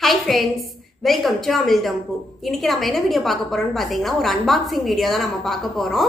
Hi friends, welcome to Amizhthampoo. இன்னைக்கு நம்ம என்ன வீடியோ பார்க்க போறோம்னு பாத்தீங்கன்னா ஒரு அன்பாக்சிங் வீடியோ தான் நம்ம பார்க்க போறோம்.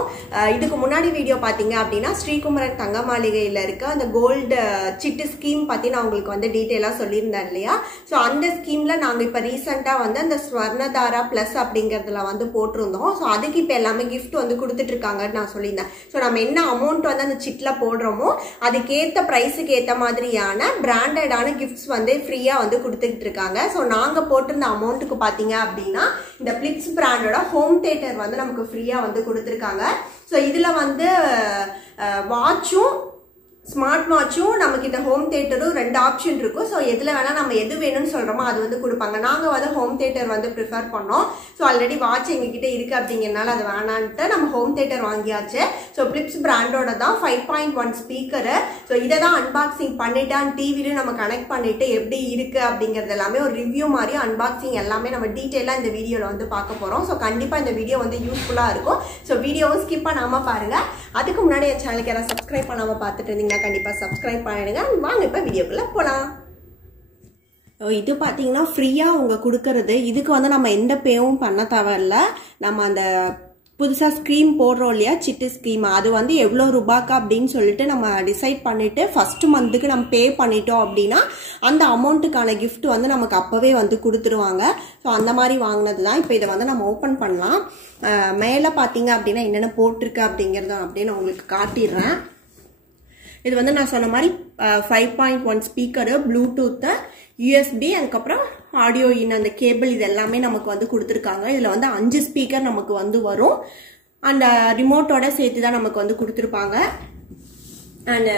இதுக்கு முன்னாடி வீடியோ பாத்தீங்க அப்படினா ஸ்ரீகுமரன் தங்க மாளிகையில இருக்க அந்த கோல்ட் சிட்டு ஸ்கீம் பத்தி நான் உங்களுக்கு வந்து டீடைலா சொல்லியிருந்தேன் இல்லையா? சோ அந்த ஸ்கீம்ல நாங்க இப்ப ரீசன்ட்டா வந்து அந்த ஸ்வர்ணதாரா பிளஸ் அப்படிங்கறதுல வந்து போட்டுருந்தோம். சோ அதுக்கு இப்ப எல்லாமே gift வந்து கொடுத்துட்டு இருக்காங்கன்னு நான் சொல்லியிருந்தேன். சோ நம்ம என்ன அமௌண்ட் வந்து அந்த சிட்ல போடுறோமோ அதுக்கு ஏத்த பிரைஸ்க்கு ஏத்த மாதிரியான பிராண்டடான கிஃப்ட்ஸ் வந்து ஃப்ரீயா வந்து கொடுத்துட்டு இருக்காங்க. சோ நாங்க போட்டிருந்த அமௌண்ட்டுக்கு பாத்தீங்க அப்படின்னா இந்த Philips பிராண்டோட ஹோம் தியேட்டர் வந்து நமக்கு ஃப்ரீயா வந்து கொடுத்திருக்காங்க. சோ இதுல வந்து வாட்சும் ஸ்மார்ட் வாட்சும் நமக்கு இந்த ஹோம் தியேட்டரும் ரெண்டு ஆப்ஷன் இருக்கும். சோ எதுல வேணா நம்ம எது வேணும்னு சொல்றோமோ அது வந்து கொடுப்பாங்க. நாங்க வந்து ஹோம் தியேட்டர் வந்து ப்ரிஃபர் பண்ணோம். சோ ஆல்ரெடி வாட்ச் எங்ககிட்ட இருக்கு அப்படிங்கறனால அது வேணான்ட்டு நம்ம ஹோம் தியேட்டர் வாங்கியாச்சு. சோ Philips பிராண்டோட தான் 5.1 ஸ்பீக்கர். சோ இத தான் அன்பாக்சிங் பண்ணிட்டு டிவில நம்ம கனெக்ட் பண்ணிட்டு எப்படி இருக்கு அப்படிங்கறது எல்லாமே ஒரு ரிவ்யூ மாதிரி அன்பாக்சிங் எல்லாமே நம்ம டீடைலா இந்த வீடியோல வந்து பார்க்க போறோம். சோ கண்டிப்பா இந்த வீடியோ வந்து யூஸ்ஃபுல்லா இருக்கும். சோ வீடியோவை ஸ்கிப் பண்ணாம பாருங்க. அதுக்கு முன்னாடி என் சேனலுக்கு யாராவது சப்ஸ்கிரைப் பண்ணாம பார்த்துட்டு இருந்தீங்கன்னா கண்டிப்பா சப்ஸ்கிரைப் பண்ணிடுங்க. வாங்க இப்ப வீடியோக்குள்ள போலாம். இது பாத்தீங்கன்னா ஃப்ரீயா அவங்க கொடுக்கறது. இதுக்கு வந்து நம்ம எந்த பேவும் பண்ண தேவையில்ல. நம்ம அந்த புதுசா ஸ்கீம் போடுறோம் இல்லையா, சிட்டு ஸ்கீம், அது வந்து எவ்வளவு ரூபாய்க்கு அப்படின்னு சொல்லிட்டு நம்ம டிசைட் பண்ணிட்டு ஃபர்ஸ்ட் மந்த்துக்கு நம்ம பே பண்ணிட்டோம் அப்படின்னா அந்த அமௌண்ட்டுக்கான கிஃப்ட் வந்து நமக்கு அப்பவே வந்து கொடுத்துருவாங்க. ஸோ அந்த மாதிரி வாங்கினது தான். இப்போ இதை வந்து நம்ம ஓப்பன் பண்ணலாம். மேலே பார்த்தீங்க அப்படின்னா என்னென்ன போட்டிருக்கு அப்படிங்கிறத அப்படியே நான் உங்களுக்கு காட்டிடுறேன். இது வந்து நான் சொன்ன மாதிரி 5.1 ஸ்பீக்கரு, ப்ளூடூத்து, யூஎஸ்பி, அதுக்கப்புறம் ஆடியோ இன் அந்த கேபிள், இது எல்லாமே நமக்கு வந்து கொடுத்துருக்காங்க. இதில் வந்து 5 ஸ்பீக்கர் நமக்கு வந்து வரும். அந்த ரிமோட்டோட சேர்த்து தான் நமக்கு வந்து கொடுத்துருப்பாங்க. அண்ட்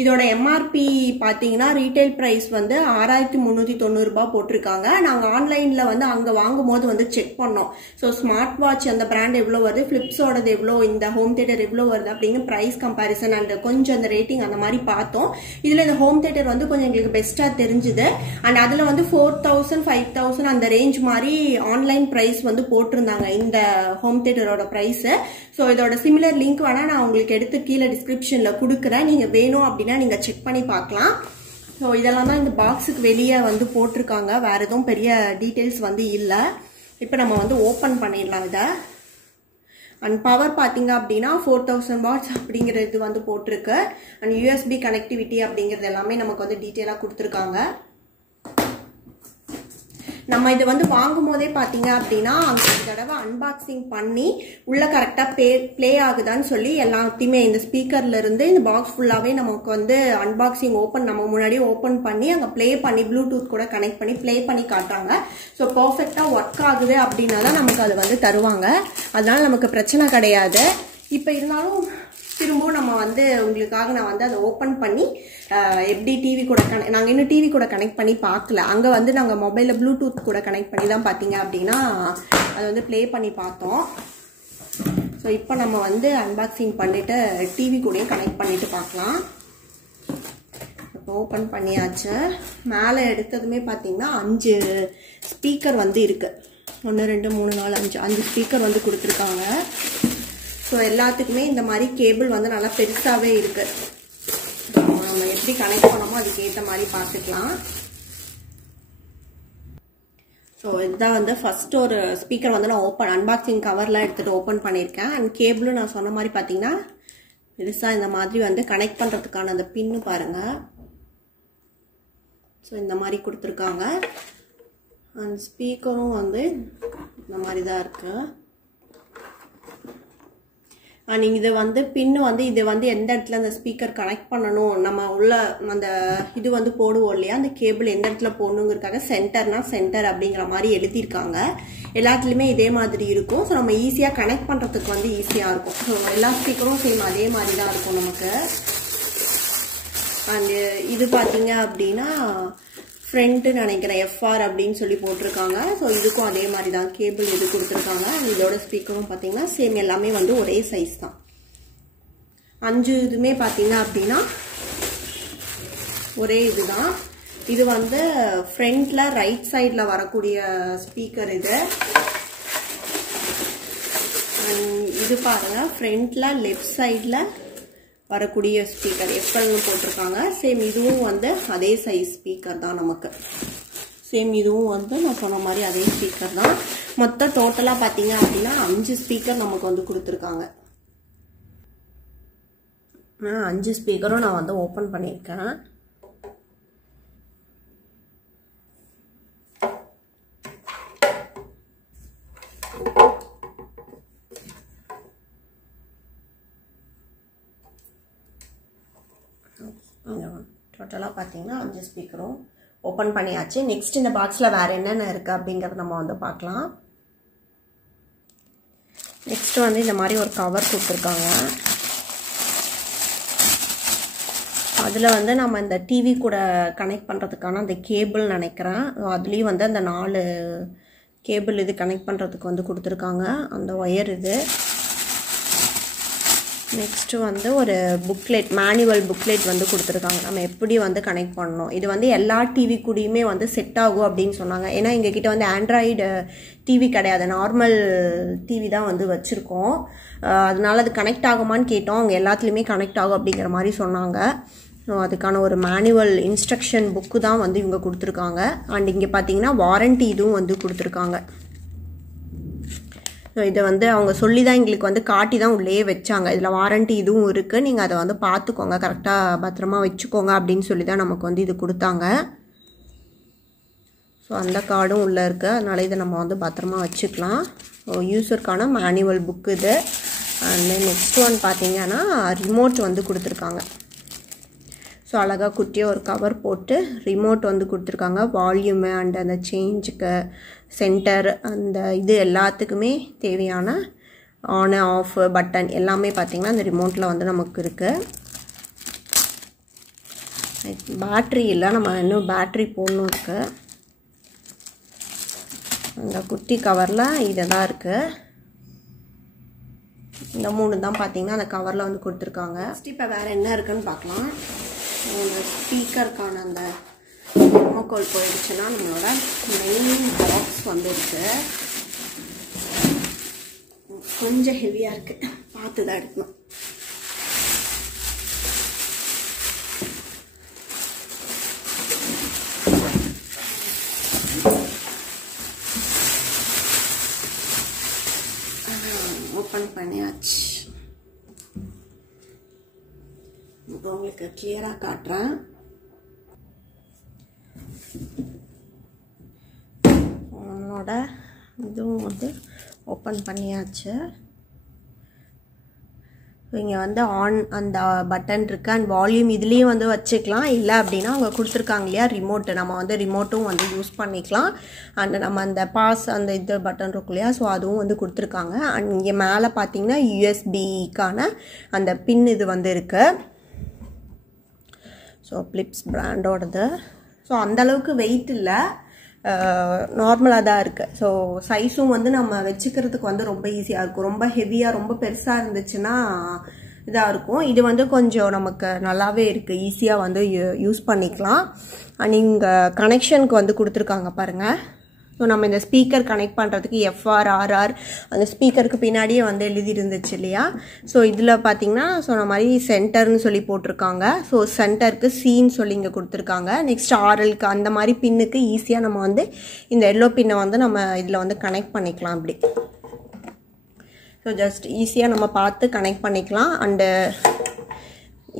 இதோட எம்ஆர்பி பார்த்தீங்கன்னா ரீட்டைல் ப்ரைஸ் வந்து 6390 ரூபாய் போட்டிருக்காங்க. நாங்கள் ஆன்லைனில் வந்து அங்கே வாங்கும் போது வந்து செக் பண்ணோம். ஸோ ஸ்மார்ட் வாட்ச் அந்த பிராண்ட் எவ்வளோ வருது, ஃபிலிப்ஸோடது எவ்வளோ, இந்த ஹோம் தியேட்டர் எவ்வளோ வருது அப்படிங்கிற ப்ரைஸ் கம்பேரிசன் அண்ட் கொஞ்சம் அந்த ரேட்டிங் அந்த மாதிரி பார்த்தோம். இதில் இந்த ஹோம் தியேட்டர் வந்து கொஞ்சம் எங்களுக்கு பெஸ்ட்டாக தெரிஞ்சுது. அண்ட் அதில் வந்து 4000 5000 அந்த ரேஞ்ச் மாதிரி ஆன்லைன் ப்ரைஸ் வந்து போட்டிருந்தாங்க இந்த ஹோம் தியேட்டரோட ப்ரைஸு. ஸோ இதோட சிமிலர் லிங்க் வேணால் நான் உங்களுக்கு எடுத்து கீழே டிஸ்கிரிப்ஷனில் கொடுக்குறேன். நீங்கள் வேணும் அப்படின்னா நீங்கள் செக் பண்ணி பார்க்கலாம். ஸோ இதெல்லாம் தான் இந்த பாக்ஸுக்கு வெளியே வந்து போட்டிருக்காங்க. வேற எதுவும் பெரிய டீட்டெயில்ஸ் வந்து இல்லை. இப்போ நம்ம வந்து ஓப்பன் பண்ணிடலாம் இதை. அண்ட் பவர் பார்த்தீங்க அப்படின்னா 4000 வாட்ஸ் அப்படிங்கிறது வந்து போட்டிருக்கு. அண்ட் யூஎஸ்பி கனெக்டிவிட்டி அப்படிங்கிறது எல்லாமே நமக்கு வந்து டீட்டெயிலாக கொடுத்துருக்காங்க. நம்ம இது வந்து வாங்கும் போதே பார்த்தீங்க அப்படின்னா அங்கே ஒரு தடவை அன்பாக்சிங் பண்ணி உள்ள கரெக்டாக ப்ளே ஆகுதான்னு சொல்லி எல்லாத்தையுமே இந்த ஸ்பீக்கர்ல இருந்து இந்த பாக்ஸ் ஃபுல்லாகவே நமக்கு வந்து அன்பாக்சிங் நம்ம முன்னாடியே ஓப்பன் பண்ணி அங்கே ப்ளே பண்ணி ப்ளூடூத் கூட கனெக்ட் பண்ணி ப்ளே பண்ணி காட்டுறாங்க. ஸோ பர்ஃபெக்டாக ஒர்க் ஆகுது அப்படின்னா தான் நமக்கு அது வந்து தருவாங்க. அதனால நமக்கு பிரச்சனை கிடையாது. இப்போ இருந்தாலும் திரும்பவும் நம்ம வந்து உங்களுக்காக நான் வந்து அதை ஓப்பன் பண்ணி எப்படி டிவி கூட நாங்கள் இன்னும் டிவி கூட கனெக்ட் பண்ணி பார்க்கல. அங்கே வந்து நாங்கள் மொபைலில் ப்ளூடூத் கூட கனெக்ட் பண்ணி தான் பார்த்தீங்க அப்படின்னா அதை வந்து ப்ளே பண்ணி பார்த்தோம். ஸோ இப்போ நம்ம வந்து அன்பாக்சிங் பண்ணிவிட்டு டிவி கூடயும் கனெக்ட் பண்ணிவிட்டு பார்க்கலாம். இப்போ ஓப்பன் பண்ணியாச்சு. மேலே எடுத்ததுமே பார்த்தீங்கன்னா 5 ஸ்பீக்கர் வந்து இருக்குது. 1 2 3 4 5 ஸ்பீக்கர் வந்து கொடுத்துருக்காங்க. ஸோ எல்லாத்துக்குமே இந்த மாதிரி கேபிள் வந்து நல்லா பெருசாகவே இருக்கு. நம்ம எப்படி கனெக்ட் பண்ணோமோ அதுக்கு ஏற்ற மாதிரி பார்த்துக்கலாம். ஸோ இதுதான் வந்து ஃபர்ஸ்ட் ஒரு ஸ்பீக்கர் வந்து நான் அன்பாக்சிங் கவர்லாம் எடுத்துகிட்டு ஓப்பன் பண்ணியிருக்கேன். அண்ட் கேபிளும் நான் சொன்ன மாதிரி பார்த்தீங்கன்னா பெருசாக இந்த மாதிரி வந்து கனெக்ட் பண்ணுறதுக்கான அந்த பின்னு பாருங்கள். ஸோ இந்த மாதிரி கொடுத்துருக்காங்க. அண்ட் ஸ்பீக்கரும் வந்து இந்த மாதிரி தான் இருக்குது. நீங்கள் இது வந்து பின்னு வந்து இது வந்து எந்த இடத்துல அந்த ஸ்பீக்கர் கனெக்ட் பண்ணணும், நம்ம உள்ள அந்த இது வந்து போடுவோம் இல்லையா, அந்த கேபிள் எந்த இடத்துல போடணுங்கிறதுக்காக சென்டர்னா சென்டர் அப்படிங்கிற மாதிரி எழுதியிருக்காங்க. எல்லாத்துலேயுமே இதே மாதிரி இருக்கும். ஸோ நம்ம ஈஸியாக கனெக்ட் பண்ணுறதுக்கு வந்து ஈஸியாக இருக்கும். ஸோ எல்லா ஸ்பீக்கரும் சேம் அதே மாதிரி தான் இருக்கும் நமக்கு. அண்டு இது பார்த்தீங்க அப்படின்னா ஃப்ரண்ட்டு நினைக்கிறேன் எஃப்ஆர் அப்படின்னு சொல்லி போட்டிருக்காங்க. ஸோ இதுக்கும் அதே மாதிரி தான் கேபிள் இது கொடுத்துருக்காங்க. இதோட ஸ்பீக்கரும் பார்த்தீங்கன்னா சேம் எல்லாமே வந்து ஒரே சைஸ் தான். 5 இதுமே பார்த்தீங்க அப்படின்னா ஒரே இதுதான். இது வந்து ஃப்ரண்ட்ல ரைட் சைடில் வரக்கூடிய ஸ்பீக்கர் இது. இது பாருங்க ஃப்ரண்ட்ல லெஃப்ட் சைடில் வரக்கூடிய ஸ்பீக்கர் எஃப்எல்னு போட்டிருக்காங்க. சேம் இதுவும் வந்து அதே சைஸ் ஸ்பீக்கர் தான் நமக்கு. ஸோ சேம் இதுவும் வந்து நான் சொன்ன மாதிரி அதே ஸ்பீக்கர் தான். மொத்தம் டோட்டலாக பார்த்தீங்க அப்படின்னா 5 ஸ்பீக்கர் நமக்கு வந்து கொடுத்துருக்காங்க. 5 ஸ்பீக்கரும் நான் வந்து ஓப்பன் பண்ணியிருக்கேன். டோட்டலாக பார்த்தீங்கன்னா 5 ஸ்பீக்கரும் ஓப்பன் பண்ணியாச்சு. நெக்ஸ்ட் இந்த பாக்ஸில் வேறு என்னென்ன இருக்குது அப்படிங்கிறத நம்ம வந்து பார்க்கலாம். நெக்ஸ்ட் வந்து இந்த மாதிரி ஒரு கவர் கொடுத்துருக்காங்க. அதில் வந்து நம்ம இந்த டிவி கூட கனெக்ட் பண்ணுறதுக்கான அந்த கேபிள் நினைக்கிறேன். அதுலேயும் வந்து அந்த 4 கேபிள் இது கனெக்ட் பண்ணுறதுக்கு வந்து கொடுத்துருக்காங்க, அந்த ஒயர் இது. நெக்ஸ்ட்டு வந்து ஒரு புக்லெட், மேனுவல் புக்லெட் வந்து கொடுத்துருக்காங்க, நம்ம எப்படி வந்து கனெக்ட் பண்ணணும். இது வந்து எல்லா டிவி கூடயுமே வந்து செட் ஆகும் அப்படின்னு சொன்னாங்க. ஏன்னா எங்ககிட்ட வந்து ஆண்ட்ராய்டு டிவி கிடையாது, நார்மல் டிவி தான் வந்து வச்சுருக்கோம். அதனால அது கனெக்ட் ஆகுமான்னு கேட்டோம். அவங்க எல்லாத்துலேயுமே கனெக்ட் ஆகும் அப்படிங்கிற மாதிரி சொன்னாங்க. அதுக்கான ஒரு மேனுவல் இன்ஸ்ட்ரக்ஷன் புக்கு தான் வந்து இவங்க கொடுத்துருக்காங்க. அண்ட் இங்கே பார்த்தீங்கன்னா வாரண்டி இதுவும் வந்து கொடுத்துருக்காங்க. இதை வந்து அவங்க சொல்லி தான் எங்களுக்கு வந்து காட்டி தான் உள்ளே வச்சாங்க. இதில் வாரண்டி இதுவும் இருக்குது, நீங்கள் அதை வந்து பார்த்துக்கோங்க, கரெக்டாக பத்திரமா வச்சுக்கோங்க அப்படின்னு சொல்லி தான் நமக்கு வந்து இது கொடுத்தாங்க. ஸோ அந்த கார்டும் உள்ளே இருக்குது, அதனால் இதை நம்ம வந்து பத்திரமா வச்சுக்கலாம். ஸோ யூஸருக்கான மேனுவல் புக்கு இது. அண்ட் நெக்ஸ்ட் ஒன் பார்த்தீங்கன்னா ரிமோட் வந்து கொடுத்துருக்காங்க. ஸோ அழகாக குட்டியாக ஒரு கவர் போட்டு ரிமோட் வந்து கொடுத்துருக்காங்க. வால்யூமு அண்ட் அந்த சேஞ்சுக்கு சென்டர் அந்த இது எல்லாத்துக்குமே தேவையான ஆன் ஆஃப் பட்டன் எல்லாமே பார்த்திங்கன்னா அந்த ரிமோட்டில் வந்து நமக்கு இருக்குது. பேட்ரி இல்லை, நம்ம இன்னும் பேட்ரி போடணும் இருக்குது. அந்த குட்டி கவரில் இதை தான் இருக்குது. இந்த 3 தான் பார்த்திங்கன்னா அந்த கவரில் வந்து கொடுத்துருக்காங்க. இப்போ வேறு என்ன இருக்குன்னு பார்க்கலாம். அந்த ஸ்பீக்கருக்கான அந்த தெர்மோகோல் போயிடுச்சுன்னா நம்மளோட மெயின் பாக்ஸ் வந்து இருக்கு. கொஞ்சம் ஹெவியாக இருக்குது, பார்த்து தான் எடுக்கணும். ஓப்பன் பண்ணியாச்சு. இப்போ உங்களுக்கு கிளியராக காட்டுறேன். ஃபோனோட இதுவும் வந்து ஓப்பன் பண்ணியாச்சு. இங்கே வந்து ஆன் அந்த பட்டன் இருக்குது அண்ட் வால்யூம் இதுலேயும் வந்து வச்சுக்கலாம். இல்லை அப்படின்னா அவங்க கொடுத்துருக்காங்க இல்லையா ரிமோட்டு, நம்ம வந்து ரிமோட்டும் வந்து யூஸ் பண்ணிக்கலாம். அண்ட் நம்ம அந்த பாஸ் அந்த இது பட்டன் இருக்கும் இல்லையா, ஸோ அதுவும் வந்து கொடுத்துருக்காங்க. அண்ட் இங்கே மேலே பார்த்தீங்கன்னா யூஎஸ்பிக்கான அந்த பின் இது வந்து இருக்குது. ஸோ பிலிப்ஸ் பிராண்டோடது. ஸோ அந்தளவுக்கு வெயிட் இல்லை, நார்மலாக தான் இருக்குது. ஸோ சைஸும் வந்து நம்ம வச்சுக்கிறதுக்கு வந்து ரொம்ப ஈஸியாக இருக்கும். ரொம்ப ஹெவியாக ரொம்ப பெருசாக இருந்துச்சுன்னா இதாக இருக்கும். இது வந்து கொஞ்சம் நமக்கு நல்லாவே இருக்குது, ஈஸியாக வந்து யூஸ் பண்ணிக்கலாம். அண்ட் இங்கே கனெக்ஷனுக்கு வந்து கொடுத்துருக்காங்க பாருங்கள். ஸோ நம்ம இந்த ஸ்பீக்கர் கனெக்ட் பண்ணுறதுக்கு எஃப்ஆர் ஆர்ஆர் அந்த ஸ்பீக்கருக்கு பின்னாடியே வந்து எழுதி இருந்துச்சு இல்லையா. ஸோ இதில் பார்த்தீங்கன்னா சொன்ன மாதிரி சென்டர்னு சொல்லி போட்டிருக்காங்க. ஸோ சென்டருக்கு சீன்னு சொல்லி இங்கே கொடுத்துருக்காங்க. நெக்ஸ்ட் ஆர்எல்க்கு அந்த மாதிரி பின்னுக்கு ஈஸியாக நம்ம வந்து இந்த எல்லோ பின்னை வந்து நம்ம இதில் வந்து கனெக்ட் பண்ணிக்கலாம் இப்படி. ஸோ ஜஸ்ட் ஈஸியாக நம்ம பார்த்து கனெக்ட் பண்ணிக்கலாம். அண்டு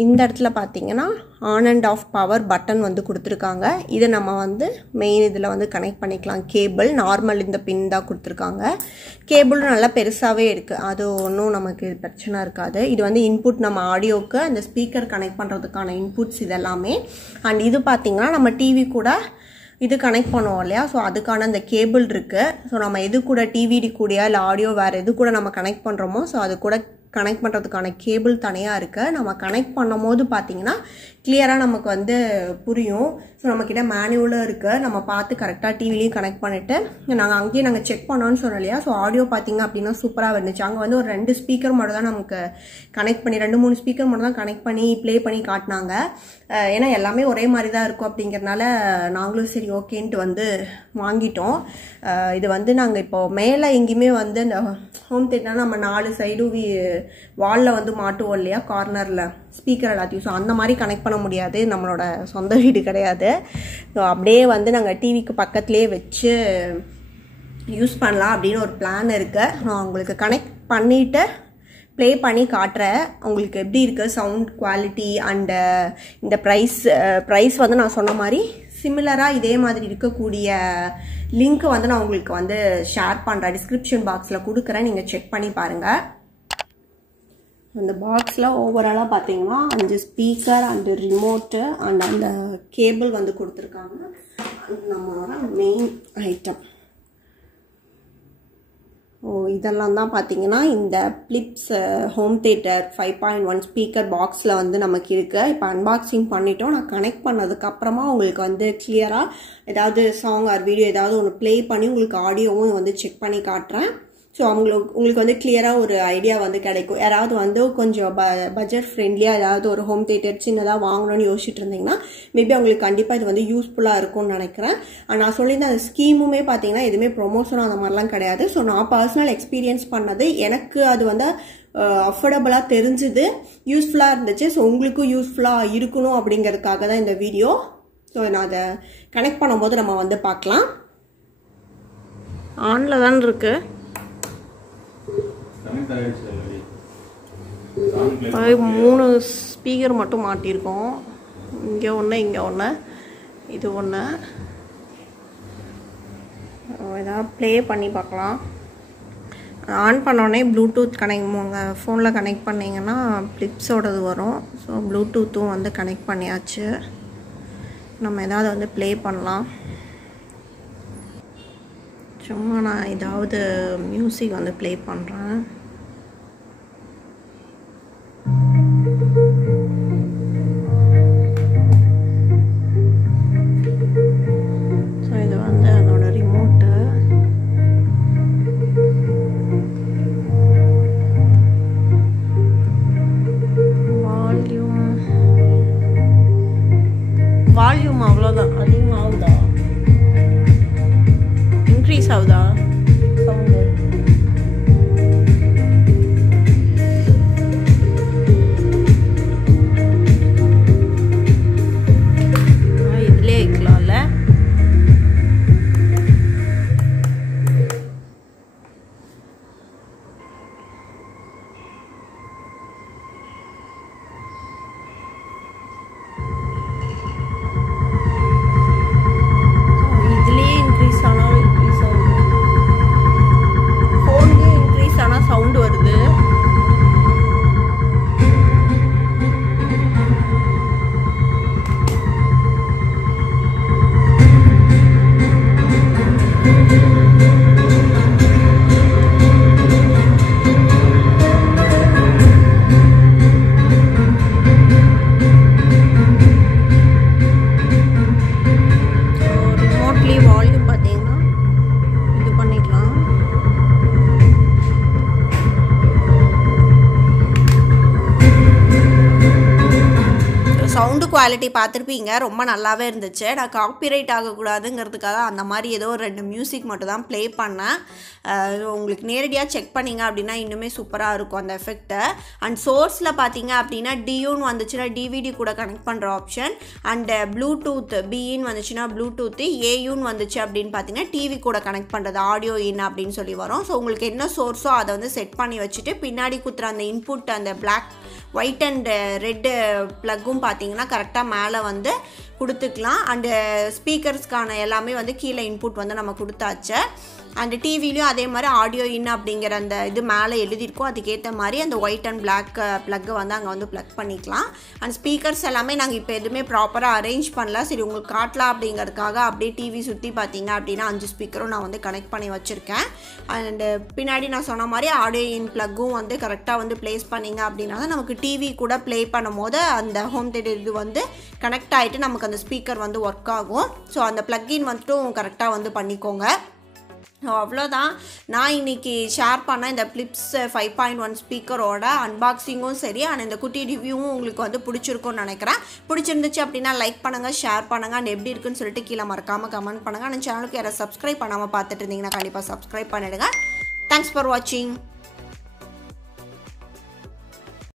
இந்த இடத்துல பார்த்தீங்கன்னா on and half power button வந்து கொடுத்துருக்காங்க. இதை நம்ம வந்து மெயின் இதில் வந்து கனெக்ட் பண்ணிக்கலாம். கேபிள் நார்மல் இந்த பின் தான் கொடுத்துருக்காங்க. கேபிளும் நல்லா பெருசாகவே இருக்குது, அது ஒன்றும் நமக்கு பிரச்சனை இருக்காது. இது வந்து இன்புட் நம்ம ஆடியோவுக்கு அந்த ஸ்பீக்கர் கனெக்ட் பண்ணுறதுக்கான இன்புட்ஸ் இதெல்லாமே. அண்ட் இது பார்த்திங்கன்னா நம்ம டிவி கூட இது கனெக்ட் பண்ணுவோம் இல்லையா, ஸோ அதுக்கான அந்த கேபிள் இருக்குது. ஸோ நம்ம எது கூட டிவிடி கூடயா இல்லை ஆடியோ வேறு எது கூட நம்ம கனெக்ட் பண்ணுறோமோ ஸோ அது கூட கனெக்ட் பண்ணுறதுக்கான கேபிள் தனியாக இருக்குது. நம்ம கனெக்ட் பண்ணும் போது பார்த்தீங்கன்னா கிளியராக நமக்கு வந்து புரியும். ஸோ நம்மக்கிட்ட மேனுவலும் இருக்குது, நம்ம பார்த்து கரெக்டாக டிவிலையும் கனெக்ட் பண்ணிவிட்டு நாங்கள் அங்கேயே நாங்கள் செக் பண்ணோன்னு சொன்னோம் இல்லையா. ஸோ ஆடியோ பார்த்தீங்க அப்படின்னா சூப்பராக இருந்துச்சு. அங்கே வந்து ஒரு 2 ஸ்பீக்கர் மட்டும் தான் நமக்கு கனெக்ட் பண்ணி 2-3 ஸ்பீக்கர் மட்டும் தான் கனெக்ட் பண்ணி ப்ளே பண்ணி காட்டினாங்க. ஏன்னா எல்லாமே ஒரே மாதிரி தான் இருக்கும் அப்படிங்கிறனால நாங்களும் சரி ஓகேன்ட்டு வந்து வாங்கிட்டோம். இது வந்து நாங்கள் இப்போ மேலே எங்கேயுமே வந்து இந்த ஹோம் தியேட்டர்னா நம்ம 4 சைடும் வாலில் வந்து மாட்டுவோம் இல்லையா கார்னரில் ஸ்பீக்கர் எல்லாத்தையும். ஸோ அந்த மாதிரி கனெக்ட் பண்ண முடியாது, நம்மளோட சொந்த வீடு கிடையாது. ஸோ அப்படியே வந்து நாங்கள் டிவிக்கு பக்கத்துலேயே வச்சு யூஸ் பண்ணலாம் அப்படின்னு ஒரு பிளான் இருக்குது. நான் உங்களுக்கு கனெக்ட் பண்ணிவிட்டு ப்ளே பண்ணி காட்டுறேன் உங்களுக்கு எப்படி இருக்குது சவுண்ட் குவாலிட்டி அண்டு இந்த ப்ரைஸ் வந்து நான் சொன்ன மாதிரி சிமிலராக இதே மாதிரி இருக்கக்கூடிய லிங்க் வந்து நான் உங்களுக்கு வந்து ஷேர் பண்ணுறேன், டிஸ்கிரிப்ஷன் பாக்ஸில் கொடுக்குறேன், நீங்கள் செக் பண்ணி பாருங்கள். அந்த பாக்ஸில் ஓவராலாக பார்த்தீங்கன்னா 5 ஸ்பீக்கர் அண்டு ரிமோட்டு அண்ட் அந்த கேபிள் வந்து கொடுத்துருக்காங்க. நம்மளோட மெயின் ஐட்டம் இதெல்லாம் தான் பார்த்தீங்கன்னா இந்த பிலிப்ஸ் ஹோம் தியேட்டர் 5.1 ஸ்பீக்கர் பாக்ஸில் வந்து நமக்கு இருக்குது. இப்போ அன்பாக்சிங் பண்ணிட்டோம். நான் கனெக்ட் பண்ணதுக்கப்புறமா உங்களுக்கு வந்து கிளியராக ஏதாவது சாங் ஆர் வீடியோ ஏதாவது ஒன்று ப்ளே பண்ணி உங்களுக்கு ஆடியோவும் வந்து செக் பண்ணி காட்டுறேன். ஸோ உங்களுக்கு வந்து கிளியராக ஒரு ஐடியா வந்து கிடைக்கும். யாராவது வந்து கொஞ்சம் பட்ஜெட் ஃப்ரெண்ட்லியாக ஏதாவது ஒரு ஹோம் தியேட்டர் சின்னதாக வாங்கணும்னு யோசிச்சுட்டு இருந்தீங்கன்னா மேபி அவங்களுக்கு கண்டிப்பாக இது வந்து யூஸ்ஃபுல்லாக இருக்கும்னு நினைக்கிறேன். நான் சொல்லியிருந்த அந்த ஸ்கீமுமே பார்த்தீங்கன்னா எதுவுமே ப்ரொமோஷன் அந்த மாதிரிலாம் கிடையாது. ஸோ நான் பர்சனல் எக்ஸ்பீரியன்ஸ் பண்ணது எனக்கு அது வந்து அஃபோர்டபுளாக தெரிஞ்சுது, யூஸ்ஃபுல்லாக இருந்துச்சு. ஸோ உங்களுக்கும் யூஸ்ஃபுல்லாக இருக்கணும் அப்படிங்கிறதுக்காக தான் இந்த வீடியோ. ஸோ நான் அதை கனெக்ட் பண்ணும்போது நம்ம வந்து பார்க்கலாம். ஆனில் தான் இருக்குது. 3 ஸ்பீக்கர் மட்டும் மாட்டியிருக்கோம். இங்கே ஒன்று, இங்கே ஒன்று, இது ஒன்று. ஏதாவது ப்ளே பண்ணி பார்க்கலாம். ஆன் பண்ணோடனே ப்ளூடூத் உங்கள் ஃபோனில் கனெக்ட் பண்ணிங்கன்னா பிலிப்ஸோடது வரும். ஸோ ப்ளூடூத்தும் வந்து கனெக்ட் பண்ணியாச்சு. நம்ம ஏதாவது வந்து ப்ளே பண்ணலாம். சும்மா நான் ஏதாவது மியூசிக் வந்து ப்ளே பண்ணுறேன். ஸோ இது வந்து அதோட ரிமோட்டு. வால்யூம் அவ்வளோதான், அதிகமாக ஆகுதா, இன்க்ரீஸ் ஆகுதா சவுண்டு? இதுலேயே வைக்கலாம்ல. சவுண்ட் வருது. ரிமோட்லி வால்யூம் பார்த்தீங்கன்னா இது பண்ணிக்கலாம். சவுண்டு குவாலிட்டி பார்த்துருப்பீங்க, ரொம்ப நல்லாவே இருந்துச்சு. நான் காப்பிரைட் ஆகக்கூடாதுங்கிறதுக்காக அந்த மாதிரி ஏதோ 2 மியூசிக் மட்டும் தான் ப்ளே பண்ணேன். உங்களுக்கு நேரடியாக செக் பண்ணிங்க அப்படின்னா இன்னுமே சூப்பராக இருக்கும் அந்த எஃபெக்டை. அண்ட் சோர்ஸில் பார்த்தீங்க அப்படின்னா டியூன்னு வந்துச்சுன்னா டிவிடி கூட கனெக்ட் பண்ணுற ஆப்ஷன், அண்டு ப்ளூடூத் பிஇன்னு வந்துச்சுன்னா ப்ளூடூத்து, ஏயுன்னு வந்துச்சு அப்படின்னு பார்த்தீங்கன்னா டிவி கூட கனெக்ட் பண்ணுறது ஆடியோ இன் அப்படின்னு சொல்லி வரும். ஸோ உங்களுக்கு என்ன சோர்ஸோ அதை வந்து செட் பண்ணி வச்சுட்டு பின்னாடி குத்துற அந்த இன்புட் அந்த பிளாக் ஒயிட் அண்ட் ரெட்டு ப்ளக்கும் பார்த்தீங்கன்னா கரெக்டாக மேலே வந்து கொடுத்துக்கலாம். அண்டு ஸ்பீக்கர்ஸ்க்கான எல்லாமே வந்து கீழே இன்புட் வந்து நம்ம கொடுத்தாச்சு. அந்த டிவிலையும் அதே மாதிரி ஆடியோ இன் அப்படிங்கிற அந்த இது மேலே எழுதியிருக்கோம். அதுக்கேற்ற மாதிரி அந்த ஒயிட் அண்ட் பிளாக் ப்ளக்கை வந்து அங்கே வந்து ப்ளக் பண்ணிக்கலாம். அண்ட் ஸ்பீக்கர்ஸ் எல்லாமே நாங்கள் இப்போ எதுவுமே ப்ராப்பராக அரேஞ்ச் பண்ணல. சரி உங்களுக்கு காட்டலாம் அப்படிங்கிறதுக்காக அப்படியே டிவி சுற்றி பார்த்தீங்க அப்படின்னா 5 ஸ்பீக்கரும் நான் வந்து கனெக்ட் பண்ணி வச்சுருக்கேன். அண்டு பின்னாடி நான் சொன்ன மாதிரி ஆடியோ இன் ப்ளக்கும் வந்து கரெக்டாக வந்து ப்ளேஸ் பண்ணிங்க அப்படின்னா தான் நமக்கு டிவி கூட ப்ளே பண்ணும் போது அந்த ஹோம் தியேட்டர் இது வந்து கனெக்ட் ஆகிட்டு நமக்கு அந்த ஸ்பீக்கர் வந்து ஒர்க் ஆகும். ஸோ அந்த ப்ளக்கின் மட்டும் கரெக்டாக வந்து பண்ணிக்கோங்க. அவ்வளோதான். நான் இன்றைக்கி ஷேர் பண்ண இந்த பிலிப்ஸ் 5.1 ஸ்பீக்கரோட அன்பாக்சிங்கும் சரி அண்ட் இந்த குட்டி ரிவ்யூவும் உங்களுக்கு வந்து பிடிச்சிருக்கும்னு நினைக்கிறேன். பிடிச்சிருந்துச்சு அப்படின்னா லைக் பண்ணுங்கள், ஷேர் பண்ணுங்கள், அண்ட் எப்படி இருக்குன்னு சொல்லிட்டு கீழே மறக்காமல் கமெண்ட் பண்ணுங்கள். அந்த சேனலுக்கு யாராவது சப்ஸ்கிரைப் பண்ணாமல் பார்த்துட்டு இருந்தீங்கன்னா கண்டிப்பாக சப்ஸ்கிரைப் பண்ணிவிடுங்க. தேங்க்ஸ் ஃபார் வாட்சிங்.